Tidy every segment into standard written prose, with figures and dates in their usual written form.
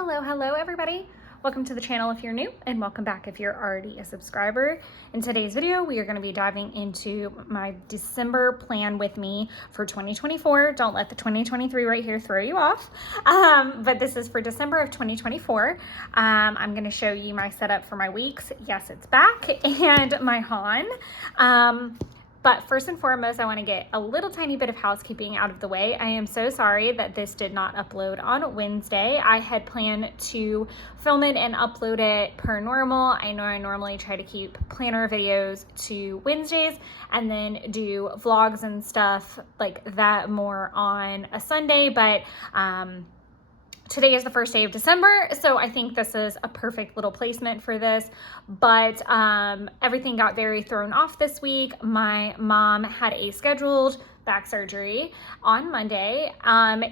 Hello everybody. Welcome to the channel if you're new, and welcome back if you're already a subscriber. In today's video, we are going to be diving into my December plan with me for 2024. Don't let the 2023 right here throw you off. But this is for December of 2024. I'm going to show you my setup for my weeks. Yes, it's back, and my Han. But first and foremost, I want to get a little tiny bit of housekeeping out of the way. I am so sorry that this did not upload on Wednesday. I had planned to film it and upload it per normal. I know I normally try to keep planner videos to Wednesdays and then do vlogs and stuff like that more on a Sunday, but today is the first day of December, so I think this is a perfect little placement for this, but everything got very thrown off this week. My mom had a scheduled back surgery on Monday.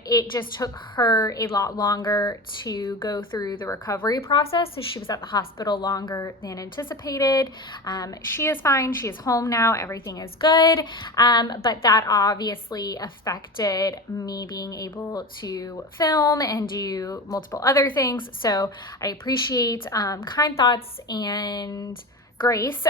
It just took her a lot longer to go through the recovery process, so she was at the hospital longer than anticipated. She is fine. She is home now. Everything is good, but that obviously affected me being able to film and do multiple other things, so I appreciate kind thoughts and grace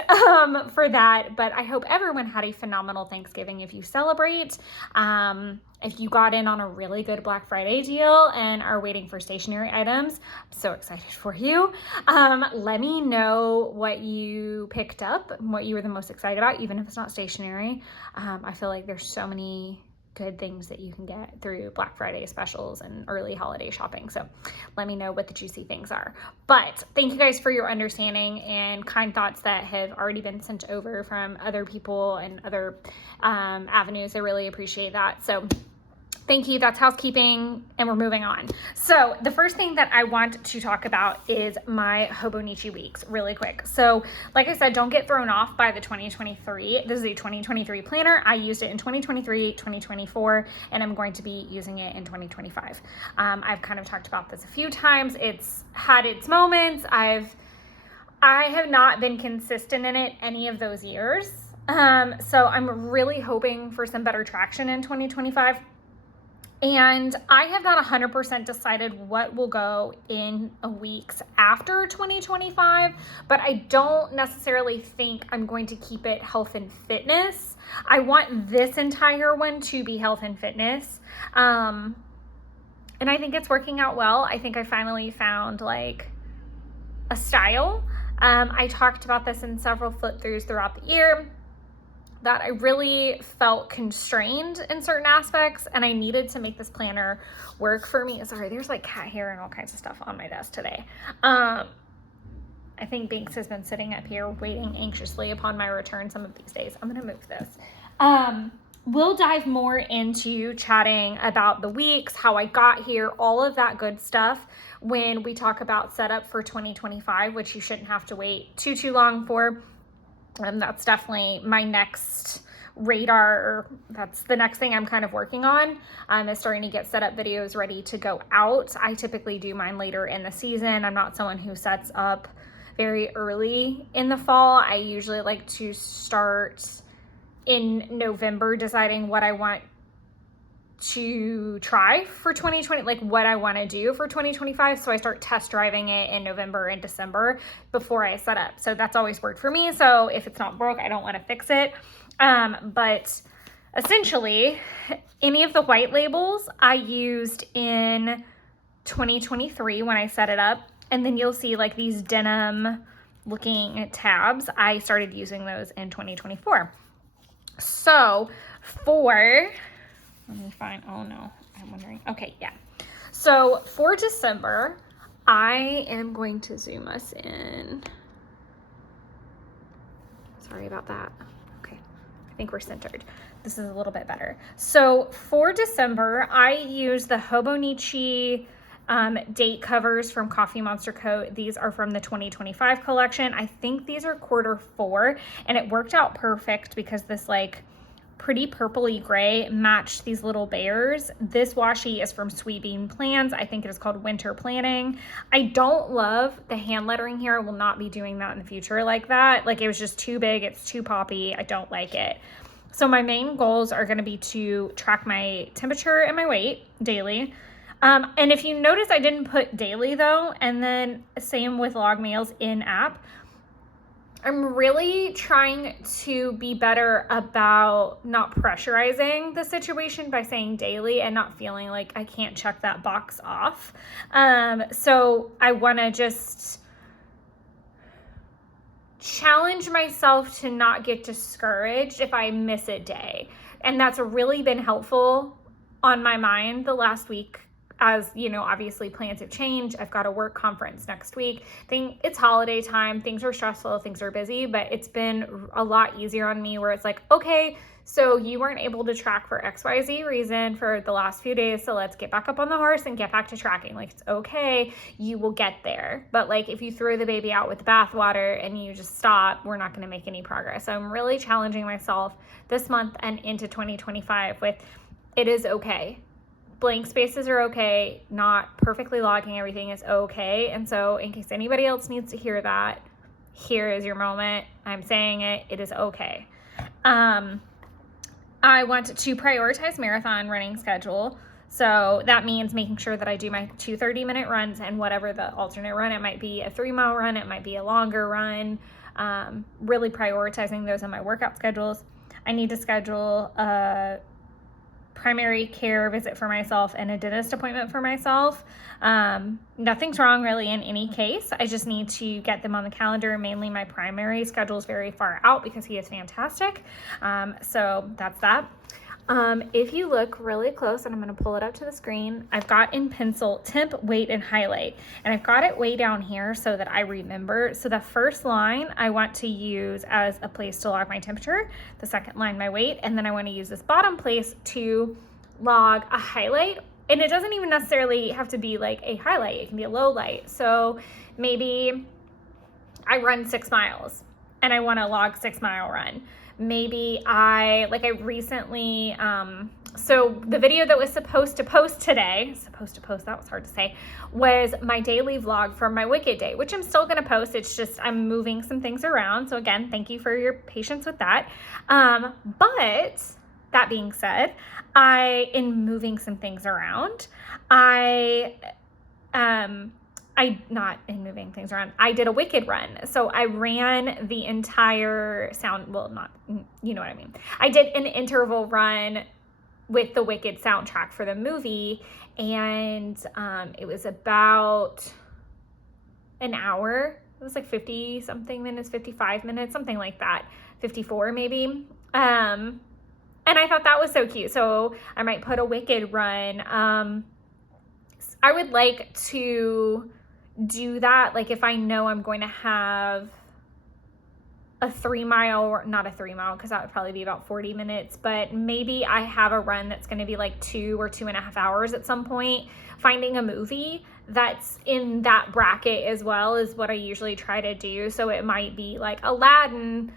for that, but I hope everyone had a phenomenal Thanksgiving if you celebrate. If you got in on a really good Black Friday deal and are waiting for stationery items, I'm so excited for you. Let me know what you picked up and what you were the most excited about, even if it's not stationery. I feel like there's so many good things that you can get through Black Friday specials and early holiday shopping. So let me know what the juicy things are. But thank you guys for your understanding and kind thoughts that have already been sent over from other people and other avenues. I really appreciate that. So thank you. That's housekeeping, and we're moving on. So the first thing that I want to talk about is my Hobonichi weeks really quick. So like I said, don't get thrown off by the 2023. This is a 2023 planner. I used it in 2023, 2024, and I'm going to be using it in 2025. I've kind of talked about this a few times. It's had its moments. I have not been consistent in it any of those years. So I'm really hoping for some better traction in 2025. And I have not 100% decided what will go in weeks after 2025, but I don't necessarily think I'm going to keep it health and fitness. I want this entire one to be health and fitness. And I think it's working out well. I think I finally found like a style. I talked about this in several flip-throughs throughout the year, that I really felt constrained in certain aspects, and I needed to make this planner work for me. Sorry, there's like cat hair and all kinds of stuff on my desk today. I think Binks has been sitting up here waiting anxiously upon my return some of these days. I'm gonna move this. We'll dive more into chatting about the weeks, how I got here, all of that good stuff when we talk about setup for 2025, which you shouldn't have to wait too long for. That's definitely my next radar. That's the next thing I'm kind of working on, is starting to get setup videos ready to go out. I typically do mine later in the season. I'm not someone who sets up very early in the fall. I usually like to start in November deciding what I want to try for 2020, like what I want to do for 2025. So I start test driving it in November and December before I set up. So that's always worked for me. So if it's not broke, I don't want to fix it. But essentially, any of the white labels I used in 2023 when I set it up. And then you'll see like these denim looking tabs. I started using those in 2024. So let me find, oh no, I'm wondering. Okay, yeah. So for December, I am going to zoom us in. Sorry about that. Okay, I think we're centered. This is a little bit better. So for December, I use the Hobonichi date covers from Coffee Monster Co. These are from the 2025 collection. I think these are Q4, and it worked out perfect because this like pretty purpley gray matched these little bears. This washi is from Sweet Bean Plans. I think it is called Winter Planning. I don't love the hand lettering here. I will not be doing that in the future like that. Like it was just too big. It's too poppy. I don't like it. So my main goals are going to be to track my temperature and my weight daily. And if you notice, I didn't put daily though, and then same with log meals in app. I'm really trying to be better about not pressurizing the situation by saying daily and not feeling like I can't check that box off. So I want to just challenge myself to not get discouraged if I miss a day. And that's really been helpful on my mind the last week. As you know, obviously plans have changed. I've got a work conference next week. It's holiday time. Things are stressful. Things are busy, but it's been a lot easier on me where it's like, okay, so you weren't able to track for XYZ reason for the last few days. So let's get back up on the horse and get back to tracking. Like, it's okay. You will get there. But like, if you throw the baby out with the bathwater and you just stop, we're not going to make any progress. So I'm really challenging myself this month and into 2025 with it is okay. Blank spaces are okay. Not perfectly logging everything is okay. And so in case anybody else needs to hear that, here is your moment. I'm saying it. It is okay. I want to prioritize marathon running schedule. So that means making sure that I do my 2 30-minute runs and whatever the alternate run. It might be a 3-mile run. It might be a longer run. Really prioritizing those on my workout schedules. I need to schedule a primary care visit for myself and a dentist appointment for myself. Nothing's wrong really in any case. I just need to get them on the calendar. Mainly my primary schedule is very far out because he is fantastic. So that's that. If you look really close, and I'm going to pull it up to the screen, I've got in pencil temp, weight, and highlight. And I've got it way down here so that I remember. So the first line I want to use as a place to log my temperature, the second line my weight, and then I want to use this bottom place to log a highlight. And it doesn't even necessarily have to be like a highlight. It can be a low light. So maybe I run 6 miles and I want to log 6-mile run. Maybe I recently, so the video that was supposed to post today, that was hard to say, was my daily vlog from my Wicked Day, which I'm still going to post. It's just, I'm moving some things around. So again, thank you for your patience with that. But that being said, in moving some things around, I did a Wicked run. So I ran the entire you know what I mean. I did an interval run with the Wicked soundtrack for the movie. And it was about an hour. It was like 50 something minutes, 55 minutes, something like that. 54 maybe. And I thought that was so cute. So I might put a Wicked run. I would like to do that, like if I know I'm going to have a 3-mile, not a 3-mile because that would probably be about 40 minutes, but maybe I have a run that's going to be like 2 or 2.5 hours at some point. Finding a movie that's in that bracket as well is what I usually try to do. So it might be like Aladdin.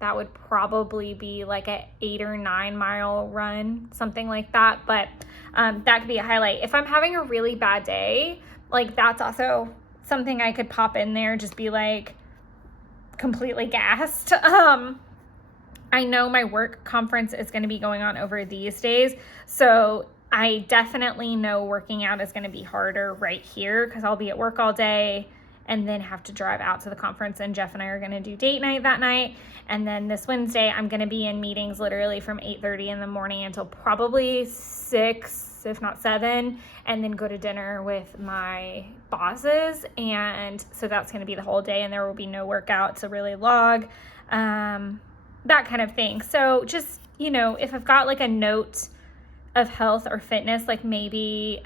That would probably be like a 8 or 9-mile run, something like that. But that could be a highlight. If I'm having a really bad day, like that's also something I could pop in there, just be like completely gassed. I know my work conference is going to be going on over these days. So I definitely know working out is going to be harder right here because I'll be at work all day and then have to drive out to the conference, and Jeff and I are going to do date night that night. And then this Wednesday, I'm going to be in meetings literally from 8:30 in the morning until probably 6, if not 7, and then go to dinner with my bosses. And so that's going to be the whole day, and there will be no workout to really log, that kind of thing. So just, you know, if I've got like a note of health or fitness, like maybe,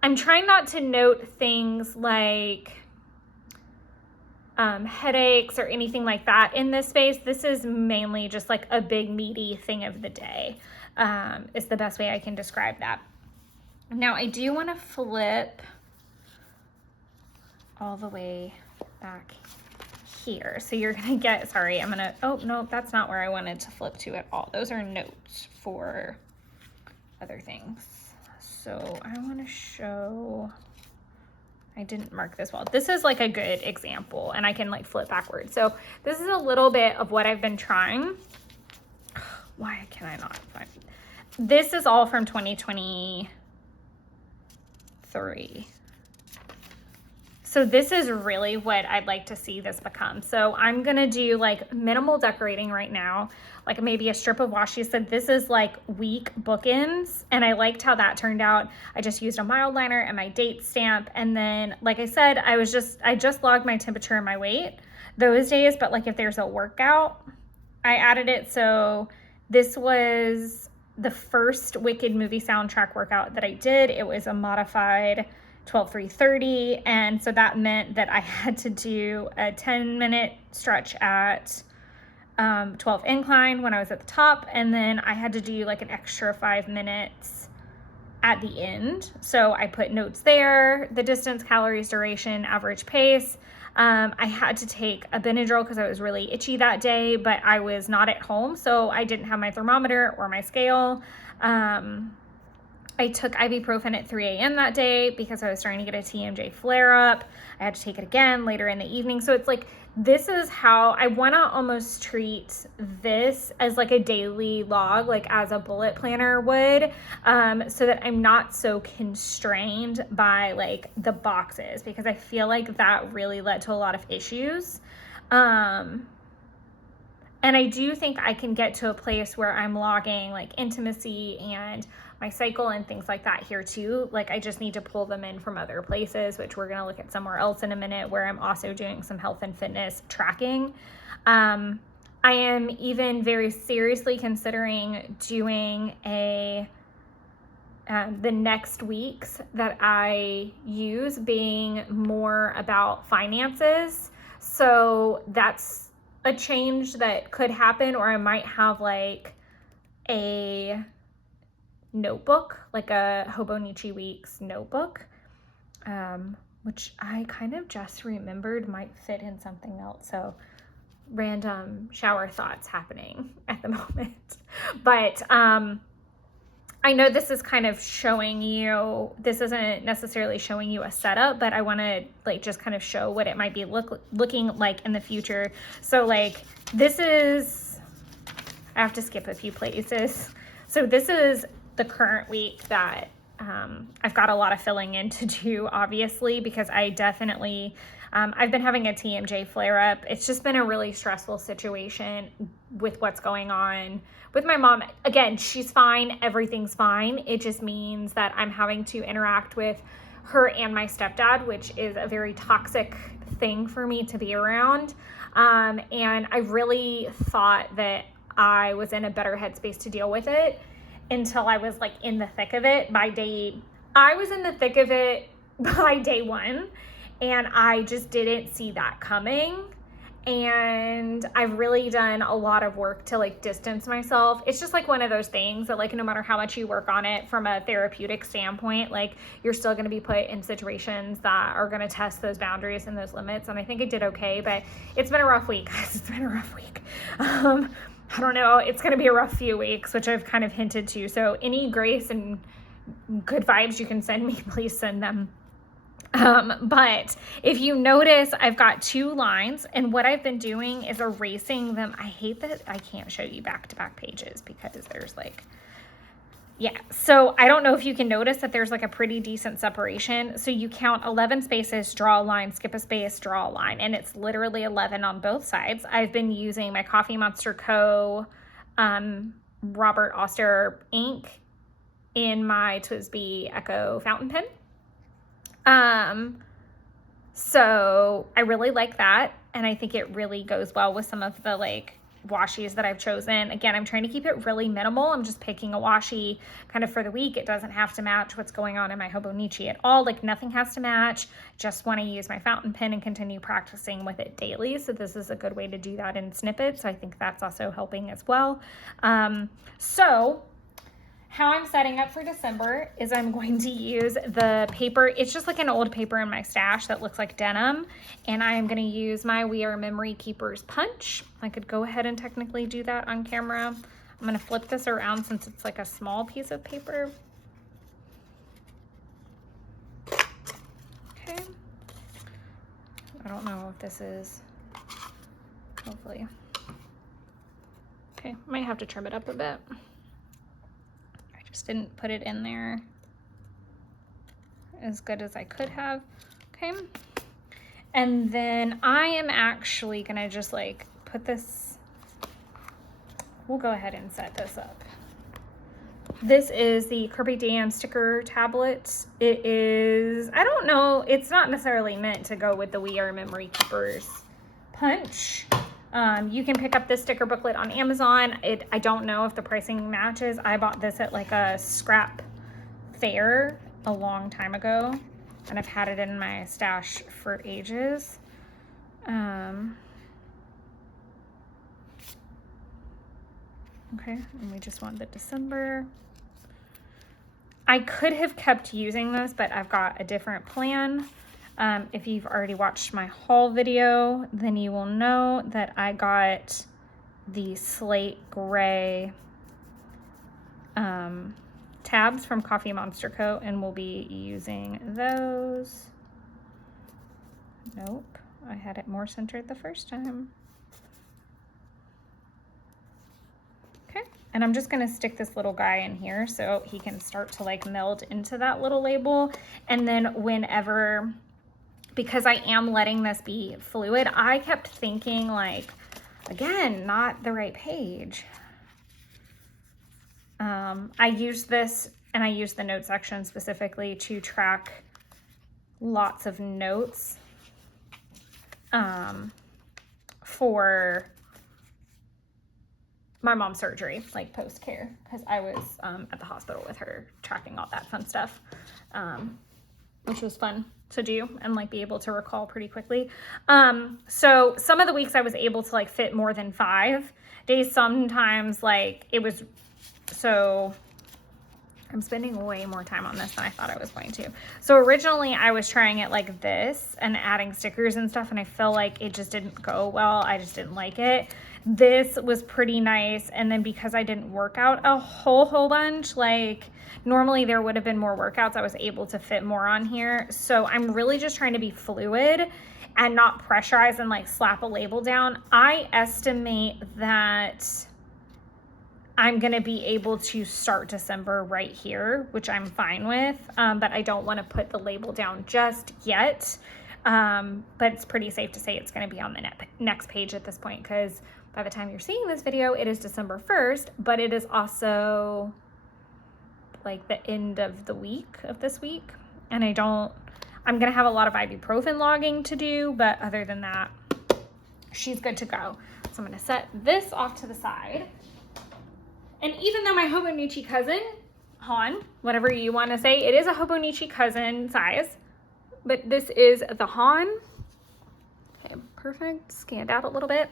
I'm trying not to note things like headaches or anything like that in this space. This is mainly just like a big meaty thing of the day, is the best way I can describe that. Now I do want to flip all the way back here. So you're going to get, sorry, oh no, that's not where I wanted to flip to at all. Those are notes for other things. So I want to show, I didn't mark this well. This is like a good example, and I can like flip backwards. So this is a little bit of what I've been trying. Why can I not find it? This is all from 2023. So this is really what I'd like to see this become. So I'm gonna do like minimal decorating right now, like maybe a strip of washi. So this is like week bookends, and I liked how that turned out. I just used a mild liner and my date stamp, and then like I said, I just logged my temperature and my weight those days, but like if there's a workout, I added it. So this was the first Wicked movie soundtrack workout that I did. It was a modified 12-3-30, and so that meant that I had to do a 10-minute stretch at 12 incline when I was at the top, and then I had to do like an extra 5 minutes at the end. So I put notes there, the distance, calories, duration, average pace. I had to take a Benadryl because I was really itchy that day, but I was not at home, so I didn't have my thermometer or my scale. I took ibuprofen at 3 a.m. that day because I was starting to get a TMJ flare up. I had to take it again later in the evening. So it's like, this is how I want to almost treat this as like a daily log, like as a bullet planner would, so that I'm not so constrained by like the boxes, because I feel like that really led to a lot of issues. And I do think I can get to a place where I'm logging like intimacy and my cycle and things like that here too. Like I just need to pull them in from other places, which we're going to look at somewhere else in a minute, where I'm also doing some health and fitness tracking. I am even very seriously considering doing the next weeks that I use being more about finances. So that's a change that could happen, or I might have like a notebook, like a Hobonichi Weeks notebook, which I kind of just remembered might fit in something else. So random shower thoughts happening at the moment. But I know this is kind of showing you, this isn't necessarily showing you a setup, but I want to like just kind of show what it might be looking like in the future. So like this is, I have to skip a few places. So this is the current week that I've got a lot of filling in to do, obviously, because I definitely, I've been having a TMJ flare up. It's just been a really stressful situation with what's going on with my mom. Again, she's fine. Everything's fine. It just means that I'm having to interact with her and my stepdad, which is a very toxic thing for me to be around. And I really thought that I was in a better headspace to deal with it until I was like in the thick of it I was in the thick of it by day one, and I just didn't see that coming. And I've really done a lot of work to like distance myself. It's just like one of those things that like no matter how much you work on it from a therapeutic standpoint, like you're still going to be put in situations that are going to test those boundaries and those limits. And I think I did okay, but it's been a rough week, guys. It's been a rough week. I don't know, it's going to be a rough few weeks, which I've kind of hinted to. So any grace and good vibes you can send me, please send them. But if you notice, I've got 2 lines, and what I've been doing is erasing them. I hate that I can't show you back-to-back pages because there's like, yeah. So I don't know if you can notice that there's like a pretty decent separation. So you count 11 spaces, draw a line, skip a space, draw a line, and it's literally 11 on both sides. I've been using my Coffee Monster Co. Robert Oster ink in my TWSBI Echo fountain pen. So I really like that, and I think it really goes well with some of the like washies that I've chosen. Again, I'm trying to keep it really minimal. I'm just picking a washi kind of for the week. It doesn't have to match what's going on in my Hobonichi at all. Like nothing has to match. Just want to use my fountain pen and continue practicing with it daily. So this is a good way to do that in snippets. So I think that's also helping as well. So how I'm setting up for December is I'm going to use the paper. It's just like an old paper in my stash that looks like denim. And I am going to use my We Are Memory Keepers punch. I could go ahead and technically do that on camera. I'm going to flip this around since it's like a small piece of paper. Okay. I don't know if this is, hopefully. Okay. Okay, might have to trim it up a bit. I just didn't put it in there as good as I could have. Okay. And then I am actually gonna just like put this, we'll go ahead and set this up. This is the Carpe Diem sticker tablet. It is, I don't know, it's not necessarily meant to go with the We Are Memory Keepers punch. You can pick up this sticker booklet on Amazon. I don't know if the pricing matches. I bought this at like a scrap fair a long time ago, and I've had it in my stash for ages. Okay, and we just want the December. I could have kept using this, but I've got a different plan. If you've already watched my haul video, then you will know that I got the slate gray tabs from Coffee Monster Co. and we'll be using those. Nope, I had it more centered the first time. Okay, and I'm just gonna stick this little guy in here so he can start to like meld into that little label. And then whenever, because I am letting this be fluid, I kept thinking like, again, not the right page. I use this, and I use the note section specifically to track lots of notes for my mom's surgery, like post-care, because I was at the hospital with her tracking all that fun stuff, which was fun to do and like be able to recall pretty quickly. So some of the weeks I was able to like fit more than 5 days. Sometimes like it was, so I'm spending way more time on this than I thought I was going to. So originally I was trying it like this and adding stickers and stuff, and I feel like it just didn't go well. I just didn't like it. This was pretty nice. And then because I didn't work out a whole bunch, like normally there would have been more workouts, I was able to fit more on here. So I'm really just trying to be fluid and not pressurize and like slap a label down. I estimate that I'm going to be able to start December right here, which I'm fine with, but I don't want to put the label down just yet. But it's pretty safe to say it's going to be on the next page at this point, because by the time you're seeing this video, it is December 1st, but it is also like the end of the week of this week. And I'm going to have a lot of ibuprofen logging to do, but other than that, she's good to go. So I'm going to set this off to the side. And even though my Hobonichi cousin, Han, whatever you want to say, it is a Hobonichi cousin size, but this is the Han. Okay, perfect. Scanned out a little bit,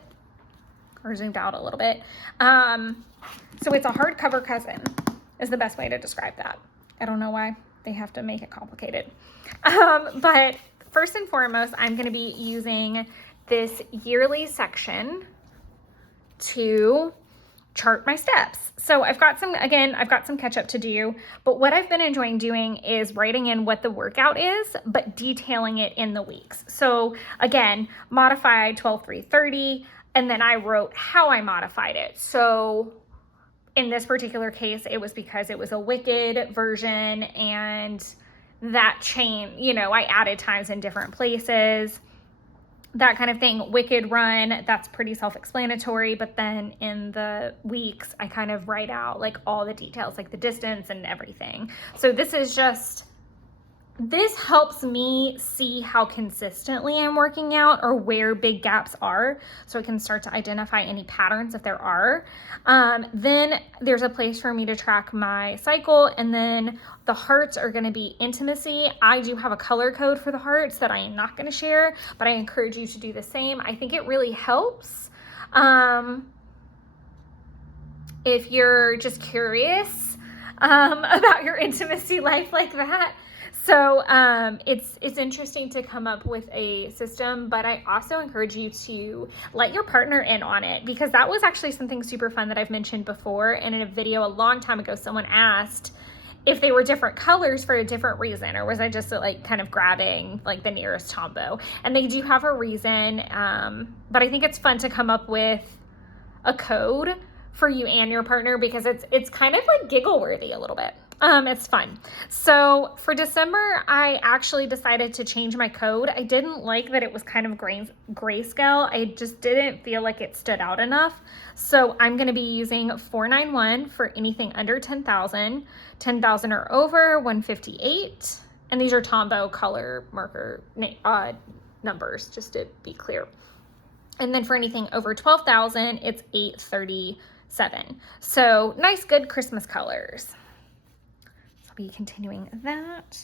or zoomed out a little bit. So it's a hardcover cousin is the best way to describe that. I don't know why they have to make it complicated. But first and foremost, I'm going to be using this yearly section to chart my steps. So I've got some catch up to do, but what I've been enjoying doing is writing in what the workout is, but detailing it in the weeks. So again, modified 12-3-30, and then I wrote how I modified it. So in this particular case, it was because it was a Wicked version, and that chain, you know, I added times in different places, that kind of thing. Wicked run, that's pretty self-explanatory, but then in the weeks, I kind of write out like all the details, like the distance and everything. So this helps me see how consistently I'm working out or where big gaps are, so I can start to identify any patterns if there are. Then there's a place for me to track my cycle, and then the hearts are going to be intimacy. I do have a color code for the hearts that I am not going to share, but I encourage you to do the same. I think it really helps if you're just curious about your intimacy life like that. So it's interesting to come up with a system, but I also encourage you to let your partner in on it, because that was actually something super fun that I've mentioned before. And in a video a long time ago, someone asked if they were different colors for a different reason, or was I just like kind of grabbing like the nearest Tombow? And they do have a reason, but I think it's fun to come up with a code for you and your partner, because it's kind of like giggle worthy a little bit. It's fun. So for December, I actually decided to change my code. I didn't like that it was kind of grayscale. I just didn't feel like it stood out enough. So I'm going to be using 491 for anything under 10,000. 10,000 or over, 158. And these are Tombow color marker numbers, just to be clear. And then for anything over 12,000, it's 837. So nice, good Christmas colors. So I'll be continuing that.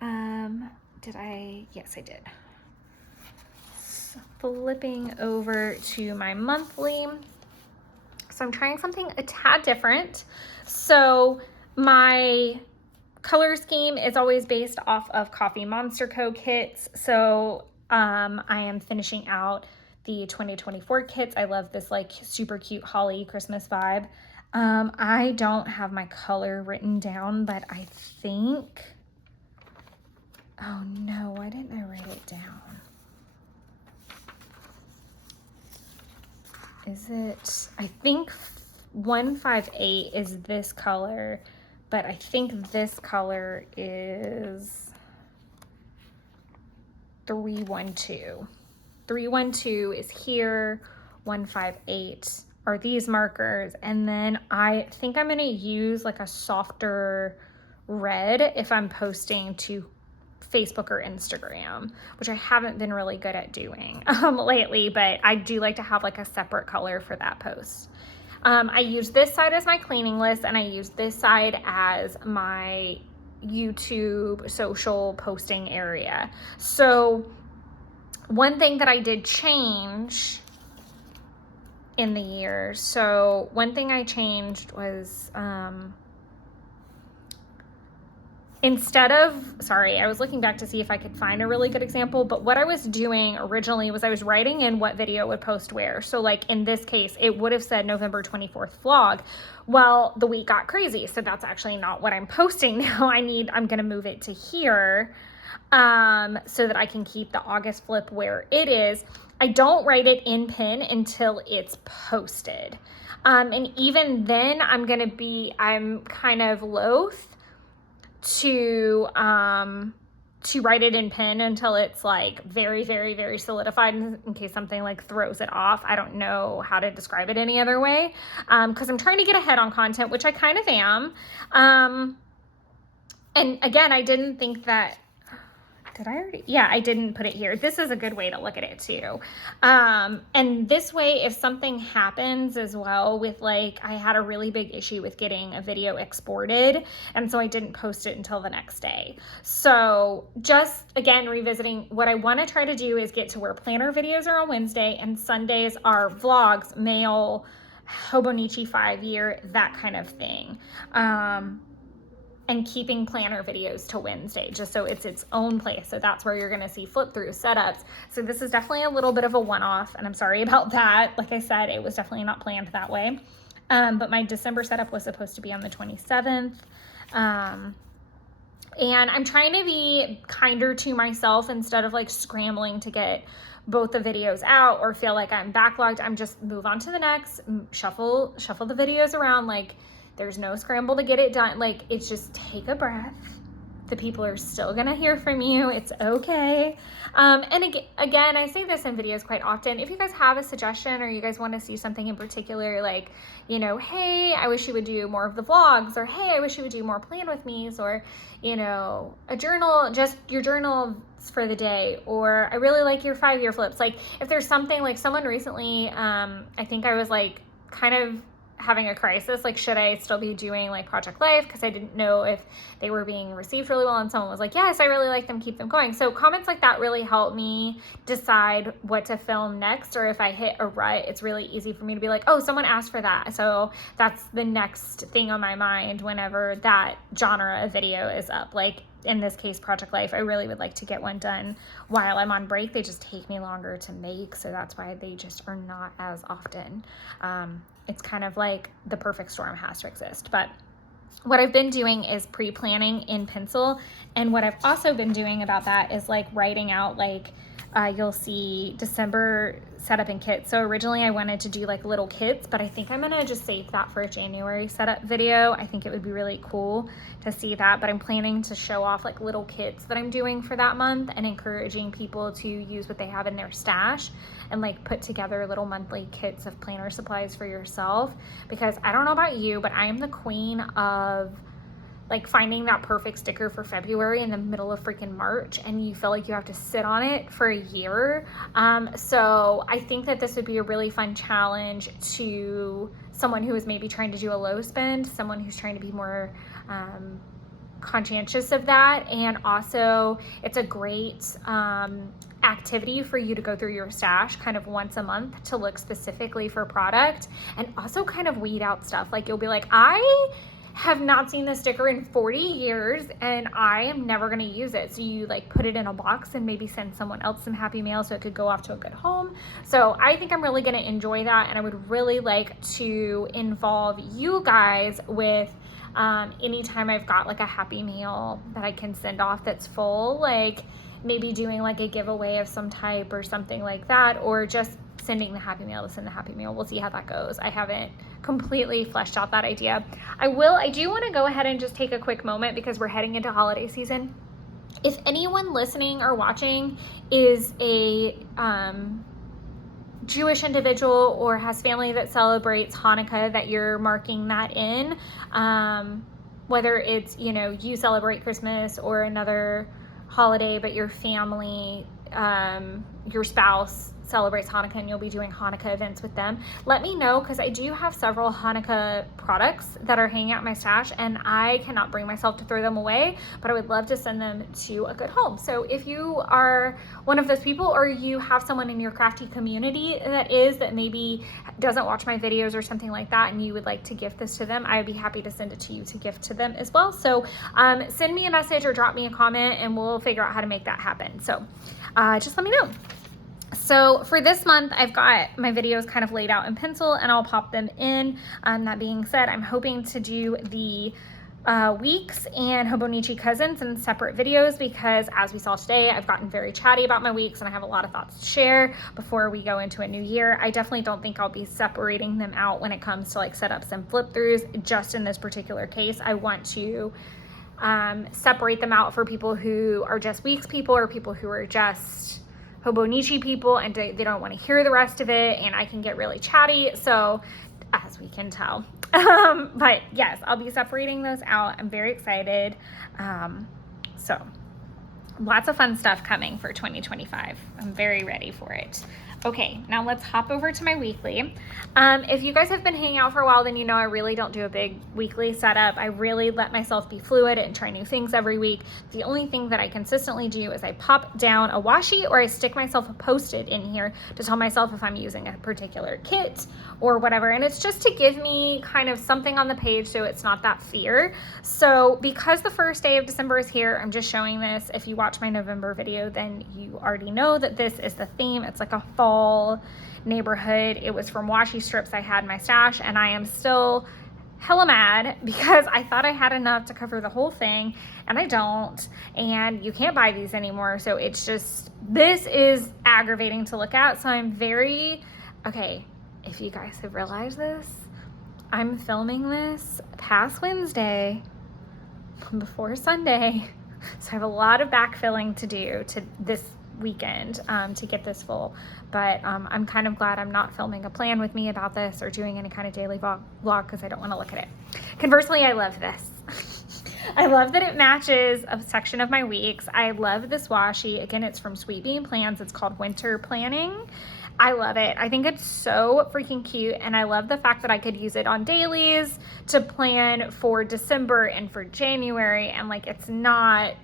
Yes, I did. So flipping over to my monthly. So I'm trying something a tad different. So my color scheme is always based off of Coffee Monster Co. kits. So I am finishing out the 2024 kits. I love this like super cute holly Christmas vibe. I don't have my color written down, but I think, oh no, why didn't I write it down? Is it, I think 158 is this color, but I think this color is 312. 312 is here, 158 are these markers, and then I think I'm gonna use like a softer red if I'm posting to Facebook or Instagram, which I haven't been really good at doing lately, but I do like to have like a separate color for that post. I use this side as my cleaning list, and I use this side as my YouTube social posting area. So one thing that I did change in the year, so one thing I changed was instead of, sorry, I was looking back to see if I could find a really good example, but what I was doing originally was I was writing in what video would post where. So like in this case, it would have said November 24th vlog. Well, the week got crazy, so that's actually not what I'm posting now. I'm gonna move it to here so that I can keep the August flip where it is. I don't write it in pin until it's posted. And even then I'm kind of loath to write it in pen until it's like very, very, very solidified in case something like throws it off. I don't know how to describe it any other way, because I'm trying to get ahead on content, which I kind of am. And again, I didn't think that, did I already? Yeah, I didn't put it here. This is a good way to look at it too. And this way, if something happens as well with like, I had a really big issue with getting a video exported, and so I didn't post it until the next day. So just again, revisiting, what I want to try to do is get to where planner videos are on Wednesday and Sundays are vlogs, mail, Hobonichi 5-year, that kind of thing. And keeping planner videos to Wednesday, just so it's its own place. So that's where you're gonna see flip through setups. So this is definitely a little bit of a one-off, and I'm sorry about that. Like I said, it was definitely not planned that way. But my December setup was supposed to be on the 27th. And I'm trying to be kinder to myself instead of like scrambling to get both the videos out or feel like I'm backlogged. I'm just move on to the next, shuffle the videos around. Like, there's no scramble to get it done. Like, it's just take a breath. The people are still gonna hear from you. It's okay. And again, I say this in videos quite often. If you guys have a suggestion or you guys want to see something in particular, like, you know, hey, I wish you would do more of the vlogs, or hey, I wish you would do more plan with me's, or, you know, a journal, just your journal for the day, or I really like your 5-year flips. Like, if there's something, like someone recently, I think I was like kind of having a crisis, like, should I still be doing like Project Life, because I didn't know if they were being received really well, and someone was like, yes, I really like them, keep them going. So comments like that really help me decide what to film next, or if I hit a rut, it's really easy for me to be like, oh, someone asked for that, so that's the next thing on my mind whenever that genre of video is up. Like in this case, Project Life, I really would like to get one done while I'm on break. They just take me longer to make, so that's why they just are not as often. It's kind of like the perfect storm has to exist. But what I've been doing is pre-planning in pencil, and what I've also been doing about that is like writing out like you'll see December setup and kits. So originally I wanted to do like little kits, but I think I'm gonna just save that for a January setup video. I think it would be really cool to see that, but I'm planning to show off like little kits that I'm doing for that month and encouraging people to use what they have in their stash and like put together little monthly kits of planner supplies for yourself. Because I don't know about you, but I am the queen of like finding that perfect sticker for February in the middle of freaking March, and you feel like you have to sit on it for a year. So I think that this would be a really fun challenge to someone who is maybe trying to do a low spend, someone who's trying to be more conscientious of that. And also it's a great activity for you to go through your stash kind of once a month to look specifically for product and also kind of weed out stuff. Like you'll be like, I have not seen this sticker in 40 years and I am never going to use it. So you like put it in a box and maybe send someone else some happy mail so it could go off to a good home. So I think I'm really going to enjoy that, and I would really like to involve you guys with anytime I've got like a happy mail that I can send off that's full, like maybe doing like a giveaway of some type or something like that, or just sending the happy mail to send the happy mail. We'll see how that goes. I haven't completely fleshed out that idea. I do want to go ahead and just take a quick moment because we're heading into holiday season. If anyone listening or watching is a Jewish individual or has family that celebrates Hanukkah, that you're marking that in, whether it's, you know, you celebrate Christmas or another holiday, but your family, your spouse celebrates Hanukkah and you'll be doing Hanukkah events with them, let me know, because I do have several Hanukkah products that are hanging out in my stash and I cannot bring myself to throw them away, but I would love to send them to a good home. So if you are one of those people, or you have someone in your crafty community that maybe doesn't watch my videos or something like that, and you would like to gift this to them, I would be happy to send it to you to gift to them as well. So send me a message or drop me a comment and we'll figure out how to make that happen. So just let me know. So for this month, I've got my videos kind of laid out in pencil and I'll pop them in. That being said, I'm hoping to do the weeks and Hobonichi cousins in separate videos, because as we saw today, I've gotten very chatty about my weeks and I have a lot of thoughts to share before we go into a new year. I definitely don't think I'll be separating them out when it comes to like setups and flip throughs. Just in this particular case, I want to separate them out for people who are just weeks people, or people who are just Hobonichi people and they don't want to hear the rest of it, and I can get really chatty, so as we can tell. But yes, I'll be separating those out. I'm very excited. So lots of fun stuff coming for 2025. I'm very ready for it. Okay, now let's hop over to my weekly. If you guys have been hanging out for a while, then you know I really don't do a big weekly setup. I really let myself be fluid and try new things every week. The only thing that I consistently do is I pop down a washi, or I stick myself a Post-it in here to tell myself if I'm using a particular kit or whatever. And it's just to give me kind of something on the page so it's not that fear. So because the first day of December is here, I'm just showing this. If you watch my November video, then you already know that this is the theme. It's like a fall neighborhood. It was from washi strips I had in my stash, and I am still hella mad because I thought I had enough to cover the whole thing and I don't, and you can't buy these anymore. So it's just, this is aggravating to look at. So I'm okay, if you guys have realized this, I'm filming this past Wednesday before Sunday, so I have a lot of backfilling to do to this weekend to get this full. But I'm kind of glad I'm not filming a plan with me about this or doing any kind of daily vlog because I don't want to look at it. Conversely, I love this. I love that it matches a section of my weeks. I love this washi. Again, it's from Sweet Bean Plans. It's called Winter Planning. I love it. I think it's so freaking cute, and I love the fact that I could use it on dailies to plan for December and for January, and like it's not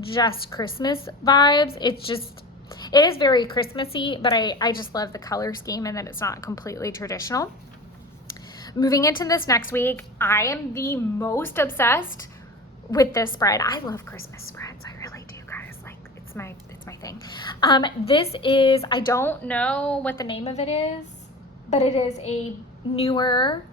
just Christmas vibes. It is very Christmassy, but I just love the color scheme and that it's not completely traditional. Moving into this next week, I am the most obsessed with this spread. I love Christmas spreads. I really do, guys. Like it's my thing. This is, I don't know what the name of it is, but it is a newer,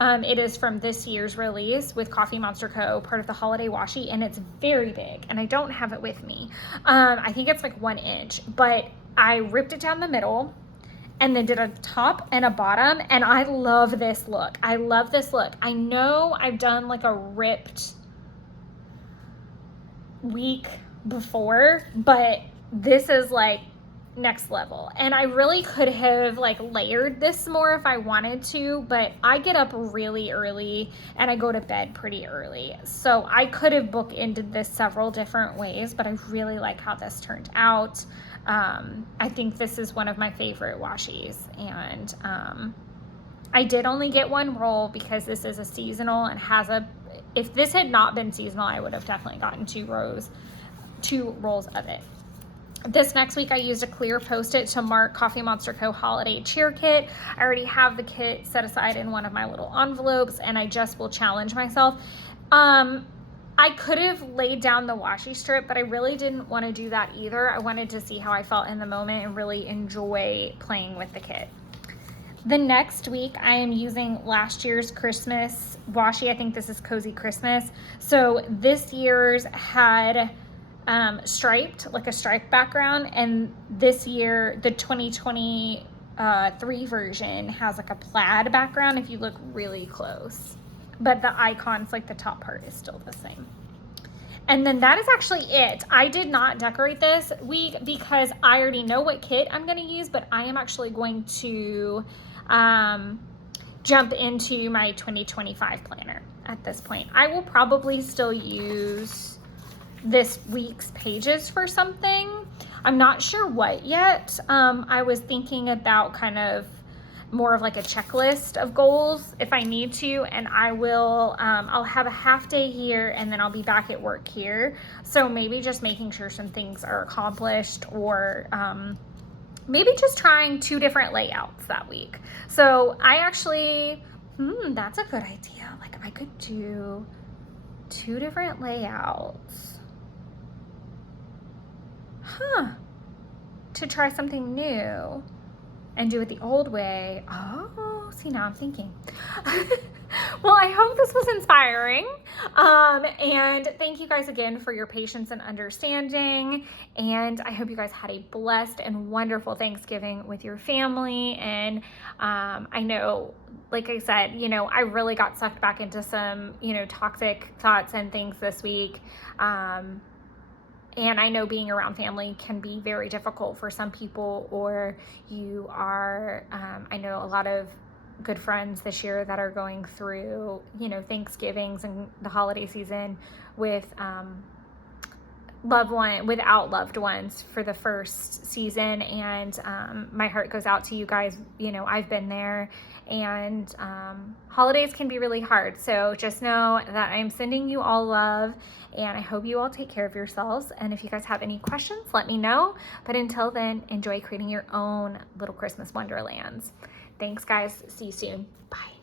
it is from this year's release with Coffee Monster Co., part of the holiday washi, and it's very big, and I don't have it with me. I think it's like 1 inch, but I ripped it down the middle and then did a top and a bottom, and I love this look. I love this look. I know I've done like a ripped week before, but this is like next level. And I really could have like layered this more if I wanted to, but I get up really early and I go to bed pretty early. So I could have bookended this several different ways, but I really like how this turned out. I think this is one of my favorite washies, and I did only get one roll because this is a seasonal and has a, if this had not been seasonal, I would have definitely gotten two rolls of it. This next week I used a clear Post-it to mark Coffee Monster Co. Holiday Cheer Kit. I already have the kit set aside in one of my little envelopes, and I just will challenge myself. I could have laid down the washi strip, but I really didn't want to do that either. I wanted to see how I felt in the moment and really enjoy playing with the kit. The next week I am using last year's Christmas washi. I think this is Cozy Christmas. So this year's had striped, like a striped background, and this year the 2023 version has like a plaid background if you look really close, but the icons, like the top part, is still the same. And then that is actually it. I did not decorate this week because I already know what kit I'm going to use, but I am actually going to jump into my 2025 planner at this point. I will probably still use this week's pages for something. I'm not sure what yet. I was thinking about kind of more of like a checklist of goals if I need to, and I will I'll have a half day here and then I'll be back at work here, so maybe just making sure some things are accomplished, or maybe just trying 2 different layouts that week. So I actually that's a good idea. Like I could do 2 different layouts, to try something new and do it the old way. Oh, see, now I'm thinking. Well, I hope this was inspiring. And thank you guys again for your patience and understanding. And I hope you guys had a blessed and wonderful Thanksgiving with your family. And I know, like I said, you know, I really got sucked back into some, you know, toxic thoughts and things this week. And I know being around family can be very difficult for some people, or you are, I know a lot of good friends this year that are going through, you know, Thanksgivings and the holiday season with without loved ones for the first season. And my heart goes out to you guys. You know, I've been there, and holidays can be really hard. So just know that I'm sending you all love, and I hope you all take care of yourselves. And if you guys have any questions, let me know. But until then, enjoy creating your own little Christmas wonderlands. Thanks, guys. See you soon. Bye.